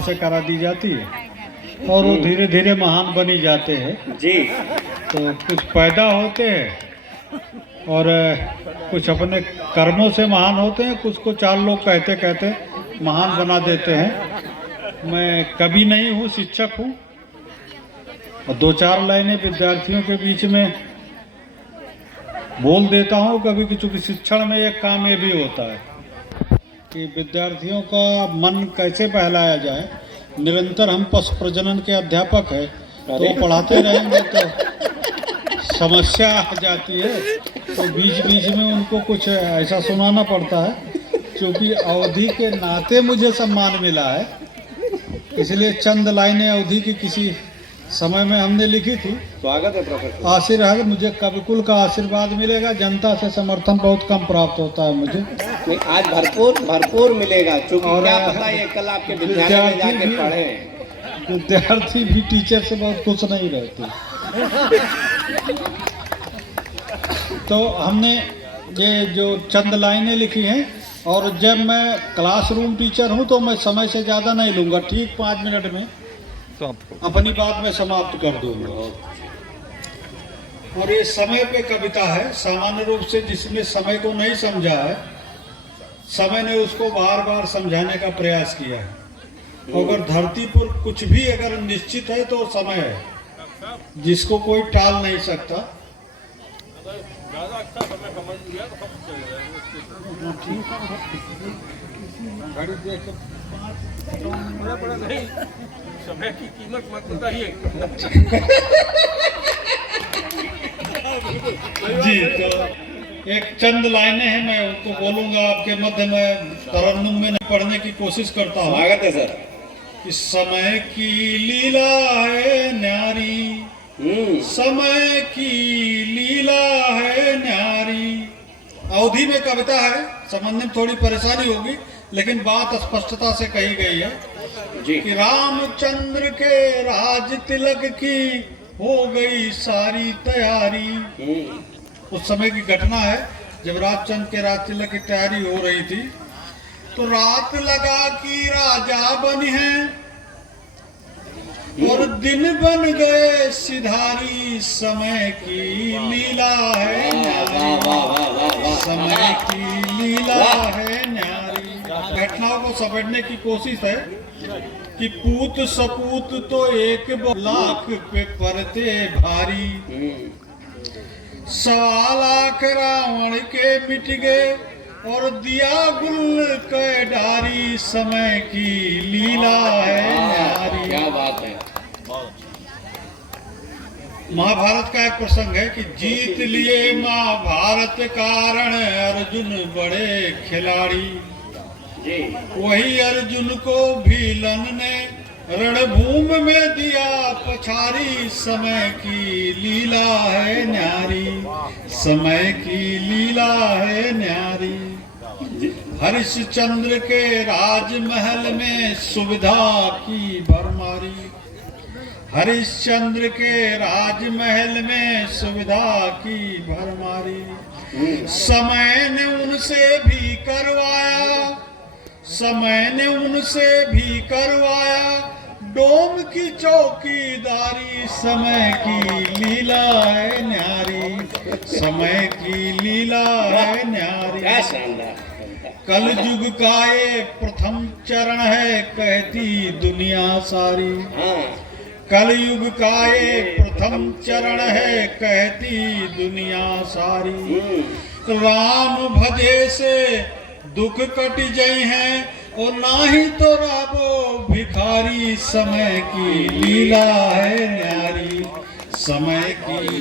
से करा दी जाती है और वो धीरे धीरे महान बनी जाते हैं जी। तो कुछ पैदा होते हैं और कुछ अपने कर्मों से महान होते हैं, कुछ को चार लोग कहते कहते महान बना देते हैं। मैं कवि नहीं हूँ, शिक्षक हूँ और दो चार लाइनें विद्यार्थियों के बीच में बोल देता हूँ कभी कि, चूँकि शिक्षण में एक काम ये भी होता है कि विद्यार्थियों का मन कैसे बहलाया जाए। निरंतर हम पशु प्रजनन के अध्यापक हैं तो पढ़ाते रहेंगे तो समस्या आ जाती है, तो बीच बीच में उनको कुछ ऐसा सुनाना पड़ता है। क्योंकि अवधि के नाते मुझे सम्मान मिला है, इसलिए चंद लाइनें अवधि की किसी समय में हमने लिखी थी। स्वागत है प्रोफेसर। आशीर्वाद मुझे कविकुल का आशीर्वाद मिलेगा, जनता से समर्थन बहुत कम प्राप्त होता है मुझे। नहीं, आज भरपूर मिलेगा, क्योंकि क्या पता ये कल आपके विद्यालय में जाके पढ़े। विद्यार्थी भी टीचर से बहुत खुश नहीं रहते। तो हमने ये जो चंद लाइनें लिखी हैं, और जब मैं क्लासरूम टीचर हूँ तो मैं समय से ज़्यादा नहीं लूँगा, ठीक 5 मिनट में अपनी बात में समाप्त कर दूंगा। और ये समय पे कविता है। सामान्य रूप से जिसने समय को नहीं समझा है, समय ने उसको बार बार समझाने का प्रयास किया है। अगर धरती पर कुछ भी अगर निश्चित है तो समय है, जिसको कोई टाल नहीं सकता। समय की कीमत मत बताइए। जी, तो एक चंद लाइनें हैं, मैं उनको बोलूंगा आपके मध्य में। तरन्नुम में पढ़ने की कोशिश करता हूँ। स्वागत है सर। कि समय की लीला है न्यारी, समय की लीला है न्यारी। अवधि में कविता है, समझने में थोड़ी परेशानी होगी, लेकिन बात स्पष्टता से कही गई है जी। कि रामचंद्र के राज तिलक की हो गई सारी तैयारी। उस समय की घटना है जब रामचंद्र के राज तिलक की तैयारी हो रही थी। तो रात लगा कि राजा बने हैं और दिन बन गए सिधारी। समय की लीला है न्यारी, समय की लीला है न्यारी। घटनाओं को समेटने की कोशिश है कि पूत सपूत तो एक लाख पे पड़ते भारी। 1.25 लाख रावण के मिट गए और दिया गुल के डारी। समय की लीला है न्यारी। क्या बात है। महाभारत का एक प्रसंग है कि जीत लिए महाभारत कारण अर्जुन बड़े खिलाड़ी। जी। वही अर्जुन को भीलन ने रणभूमि में दिया पछारी। समय की लीला है न्यारी, समय की लीला है न्यारी। हरिश्चंद्र के राजमहल में सुविधा की भरमारी। हरिश्चंद्र के राजमहल में सुविधा की भरमारी। समय ने उनसे भी करवाया, समय ने उनसे भी करवाया डोम की चौकीदारी। समय की लीला है न्यारी, समय की लीला है न्यारी। क्या शानदार। कल युग का ये प्रथम चरण है कहती दुनिया सारी। कल युग का ये प्रथम चरण है कहती दुनिया सारी। राम भजे से दुख कट जाए हैं और नाही तो राबो भिखारी। समय की लीला है न्यारी, समय की